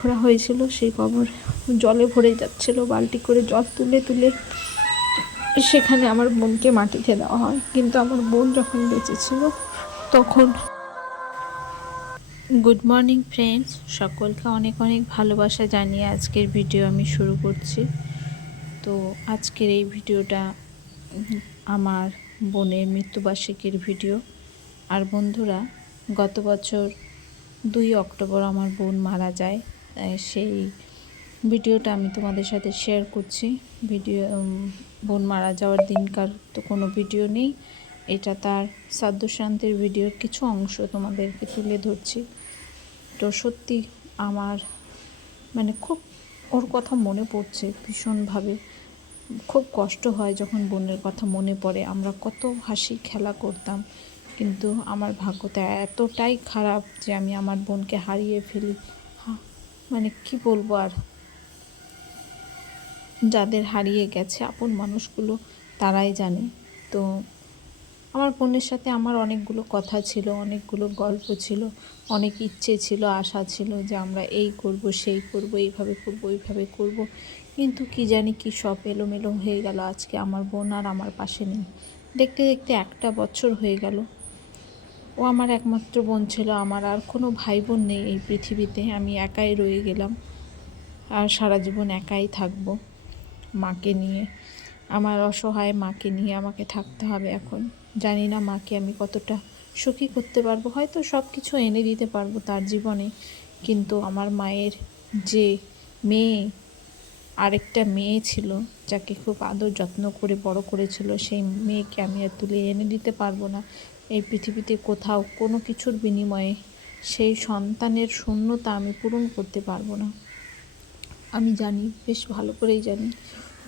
খোঁড়া হয়েছিল, সেই কবর জলে ভরে যাচ্ছিল। বালতি করে জল তুলে তুলে সেখানে আমার বোনকে মাটিতে দেওয়া হয়। কিন্তু আমার বোন যখন বেঁচে ছিল, তখন গুড মর্নিং ফ্রেন্ডস সকলকে অনেক অনেক ভালোবাসা জানিয়ে আজকের ভিডিও আমি শুরু করছি। তো আজকের এই ভিডিওটা আমার বোনের মৃত্যুবার্ষিকীর ভিডিও আর বন্ধুরা, গত বছর দুই অক্টোবর আমার বোন মারা যায়। সেই ভিডিওটা আমি তোমাদের সাথে শেয়ার করছি। ভিডিও বোন মারা যাওয়ার দিনকার তো কোনো ভিডিও নেই। এটা তার শান্তির ভিডিওর কিছু অংশ তোমাদেরকে তুলে ধরছি। তো সত্যি আমার মানে খুব, ওর কথা মনে পড়ছে ভীষণভাবে। খুব কষ্ট হয় যখন বোনের কথা মনে পড়ে। আমরা কত হাসি খেলা করতাম। কিন্তু আমার ভাগ্যটা এতটাই খারাপ যে আমি আমার বোনকে হারিয়ে ফেলি। মানে কি বলব আর? যাদের হারিয়ে গেছে আপন মানুষগুলো তারাই জানে। তো আমার বোনের সাথে আমার অনেকগুলো কথা ছিল, অনেকগুলো গল্প ছিল, অনেক ইচ্ছে ছিল, আশা ছিল যে আমরা এই করব, সেই করব, এইভাবে করব, ওইভাবে করব। কিন্তু কি জানি কি সব এলোমেলো হয়ে গেল আজকে আমার বোন আর আমার পাশে নেই। দেখতে দেখতে একটা বছর হয়ে গেল। ও আমার একমাত্র বোন ছিল, আমার আর কোনো ভাই বোন নেই এই পৃথিবীতে। আমি একাই রয়ে গেলাম আর সারা জীবন একাই থাকব মাকে নিয়ে। আমার অসহায় মাকে নিয়ে আমাকে থাকতে হবে এখন। জানি না মাকে আমি কতটা সুখী করতে পারব, হয়তো সব কিছু এনে দিতে পারব তার জীবনে। কিন্তু আমার মায়ের যে মেয়ে, আরেকটা মেয়ে ছিল, যাকে খুব আদর যত্ন করে বড় করেছিল, সেই মেয়েকে আমি আর তুলে এনে দিতে পারব না। এই পৃথিবীতে কোথাও কোনো কিছুর বিনিময়ে সেই সন্তানের শূন্যতা আমি পূরণ করতে পারব না। আমি জানি, বেশ ভালো করেই জানি।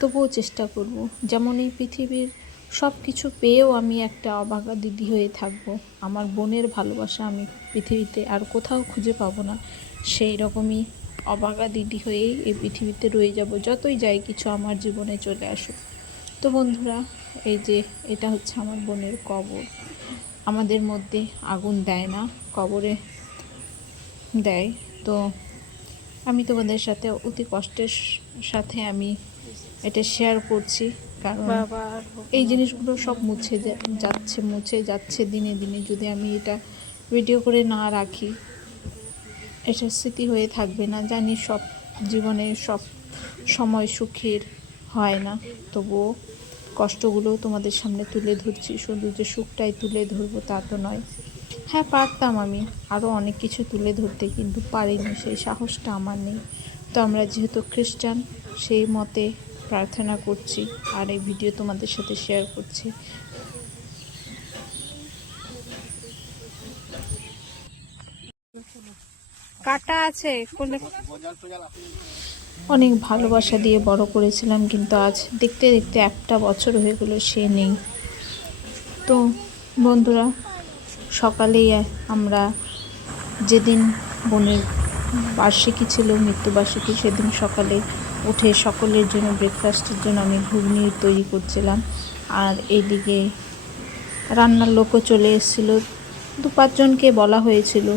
তবুও চেষ্টা করব। যেমন এই পৃথিবীর সব কিছু পেয়েও আমি একটা অবাগা দিদি হয়ে থাকব। আমার বোনের ভালোবাসা আমি পৃথিবীতে আর কোথাও খুঁজে পাবো না। সেই রকমই অবাগা দিদি হয়েই এই পৃথিবীতে রয়ে যাব, যতই যাই কিছু আমার জীবনে চলে আসুক। তো বন্ধুরা, এই যে এটা হচ্ছে আমার বোনের কবর। আমাদের মধ্যে আগুন দেয় না কবরে দেয়। তো আমি তোমাদের সাথে অতি কষ্টের সাথে আমি এটা শেয়ার করছি কারণ এই জিনিসগুলো সব মুছে যাচ্ছে মুছে যাচ্ছে দিনে দিনে। যদি আমি এটা ভিডিও করে না রাখি এটা স্মৃতি হয়ে থাকবে না। জানি সব জীবনে সব সময় সুখের হয় না তবুও কষ্টগুলো তোমাদের সামনে তুলে ধরছি, শুধু যে সুখটাই তুলে ধরবো তা তো নয়। হ্যাঁ পারতাম আমি আরও অনেক কিছু তুলে ধরতে, কিন্তু পারিনি, সেই সাহসটা আমার নেই। তো আমরা যেহেতু খ্রিস্টান, সেই মতে প্রার্থনা করছি আর এই ভিডিও তোমাদের সাথে শেয়ার করছি। কাটা আছে অনেক ভালোবাসা দিয়ে বড় করেছিলাম, কিন্তু আজ দেখতে দেখতে একটা বছর হয়ে গেলো সে নেই। তো বন্ধুরা, সকালেই আমরা যেদিন বোনের বার্ষিকী ছিল, মৃত্যুবার্ষিকী, সেদিন সকালে উঠে সকলের জন্য ব্রেকফাস্টের জন্য আমি ঘুগনি তৈরি করছিলাম। আর এইদিকে রান্নার লোকও চলে এসেছিল। দু পাঁচজনকে বলা হয়েছিল।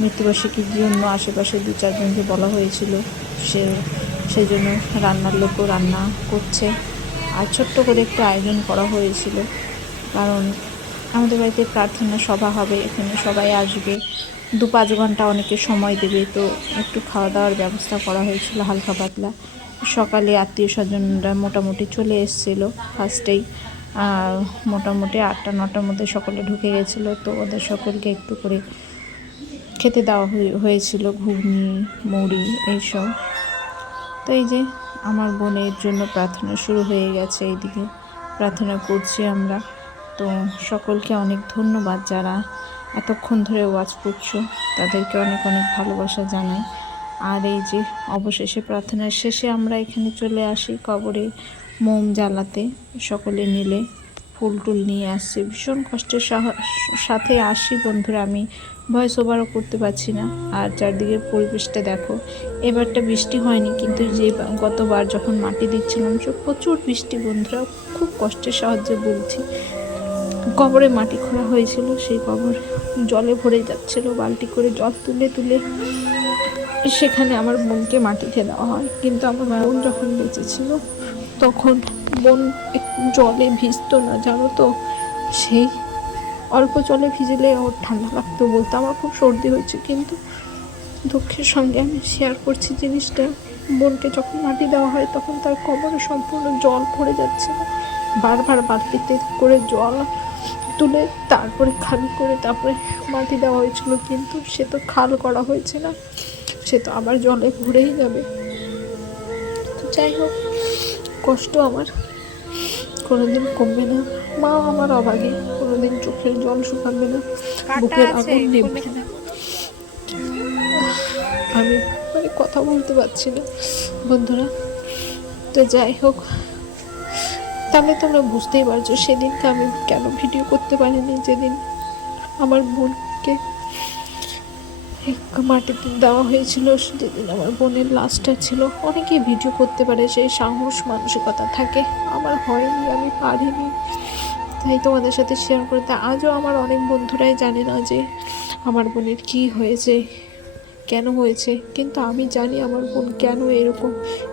মৃত্যুবার্ষিকীর জন্য আশেপাশে দু চারজনকে বলা হয়েছিল। সে সেই জন্য রান্নার লোকও রান্না করছে। আর ছোট্ট করে একটু আয়োজন করা হয়েছিল। কারণ আমাদের বাড়িতে প্রার্থনা সভা হবে, এখানে সবাই আসবে। দু পাঁচ ঘণ্টা অনেকে সময় দেবে, তো একটু খাওয়া দাওয়ার ব্যবস্থা করা হয়েছিল হালকা পাতলা। সকালে আত্মীয় স্বজনরা মোটামুটি চলে এসেছিল ফার্স্টেই। মোটামুটি আটটা, নটার মধ্যে সকলে ঢুকে গেছিল, তো ওদের সকলকে একটু করে খেতে দেওয়া হয়ে- হয়েছিল ঘুগনি, মুড়ি এইসব। তো এই যে আমার বোনের জন্য প্রার্থনা শুরু হয়ে গেছে এইদিকে। প্রার্থনা করছি আমরা। তো সকলকে অনেক ধন্যবাদ যারা এতক্ষণ ধরে ওয়াচ করছ। তাদেরকে অনেক অনেক ভালোবাসা জানাই। আর এই যে অবশেষে প্রার্থনার শেষে আমরা এখানে চলে আসি কবরে মোম জ্বালাতে। সকলে মিলে ফুল টুল নিয়ে আসছি। ভীষণ কষ্টের সাথে আসি বন্ধুরা আমি। ভয়েস ওভারও করতে পারছি না। আর চারদিকের পরিবেশটা দেখো, এবারটা বৃষ্টি হয়নি, কিন্তু যে গতবার যখন মাটি দিচ্ছিলাম, সে প্রচুর বৃষ্টি বন্ধুরা, খুব কষ্টের সাহায্যে বলছি। কবরে মাটি খোঁড়া হয়েছিল, সেই কবর জলে ভরে যাচ্ছিল, বালতি করে জল তুলে তুলে সেখানে আমার বোনকে মাটিতে দেওয়া হয়। কিন্তু আমার বোন যখন বেঁচে ছিল, তখন বোন জলে ভিজতো না, জানো তো? সেই অল্প জলে ভিজলে ওর ঠান্ডা লাগতো বলতো। আমার খুব সর্দি হয়েছে, কিন্তু দুঃখের সঙ্গে আমি শেয়ার করছি জিনিসটা। বোনকে যখন মাটি দেওয়া হয়, তখন তার কবরে সম্পূর্ণ জল পড়ে যাচ্ছিল বারবার বালতিতে করে জল তুলে তারপরে খালি করে তারপরে মাটি দেওয়া হয়েছিল, কিন্তু সে তো খাল করা হয়েছে না। সে তো আবার জলে ভরেই যাবে। তো যাই হোক, কষ্ট আমার। কোনোদিন কমবে না। মা আমার অবাগে কোনোদিন চোখের জল শুকাবে না বুকের আগুন নেবে আমি মানে কথা বলতে পারছি না। বন্ধুরা তো যাই হোক তাহলে তোমরা বুঝতেই পারছ সেদিনকে আমি কেন ভিডিও করতে পারিনি যেদিন আমার বোনকে মাটিতে দেওয়া হয়েছিল যেদিন আমার বোনের লাস্টটা ছিল। অনেকেই ভিডিও করতে পারে সেই সাহস মানসিকতা থাকে। আমার হয়নি আমি পারিনি। তাই তোমাদের সাথে শেয়ার করতে আজও আমার অনেক বন্ধুরাই জানে না যে আমার বোনের কী হয়েছে, কেন হয়েছে। কিন্তু আমি জানি আমার বোন কেন এরকম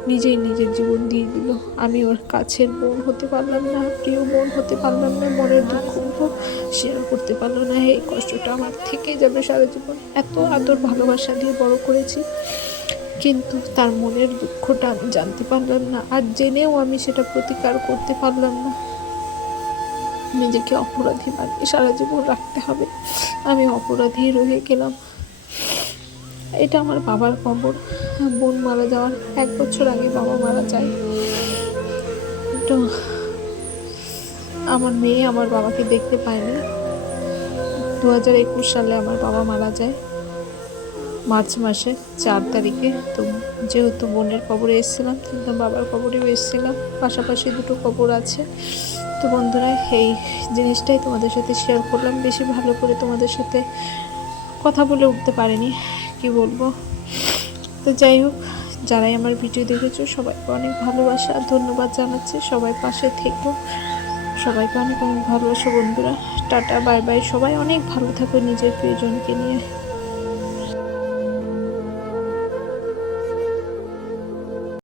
নিজেই নিজের জীবন দিয়ে দিল। আমি ওর কাছের বোন হতে পারলাম না প্রিয় বোন হতে পারলাম না, মনের দুঃখগুলো শেয়ার করতে পারল না। এই কষ্টটা আমার থেকে যাবে সারা জীবন। এত আদর ভালোবাসা দিয়ে বড় করেছি, কিন্তু তার মনের দুঃখটা আমি জানতে পারলাম না। আর জেনেও আমি সেটা প্রতিকার করতে পারলাম না। নিজেকে অপরাধী বানিয়ে সারা জীবন রাখতে হবে। আমি অপরাধী রয়ে গেলাম। এটা আমার বাবার খবর বোন মারা যাওয়ার এক বছর আগে বাবা মারা যায়। তো আমার মেয়ে আমার বাবাকে দেখতে পায়নি। দু হাজার একুশ সালে আমার বাবা মারা যায়। মার্চ মাসে চার তারিখে। তো যেহেতু বোনের কবরে এসেছিলাম, কিন্তু বাবার কবরেও এসেছিলাম। পাশাপাশি দুটো কবর আছে। তো বন্ধুরা, এই জিনিসটাই তোমাদের সাথে শেয়ার করলাম। বেশি ভালো করে তোমাদের সাথে কথা বলে উঠতে পারিনি, কি বলব? তো যাই হোক, যারাই আমার ভিডিও দেখেছ, সবাইকে অনেক ভালোবাসা, ধন্যবাদ জানাচ্ছি। সবাই পাশে থেকো। সবাইকে অনেক অনেক ভালোবাসা বন্ধুরা। Tata, bye bye. সবাই অনেক ভালো থাকো নিজের প্রিয়জনকে নিয়ে।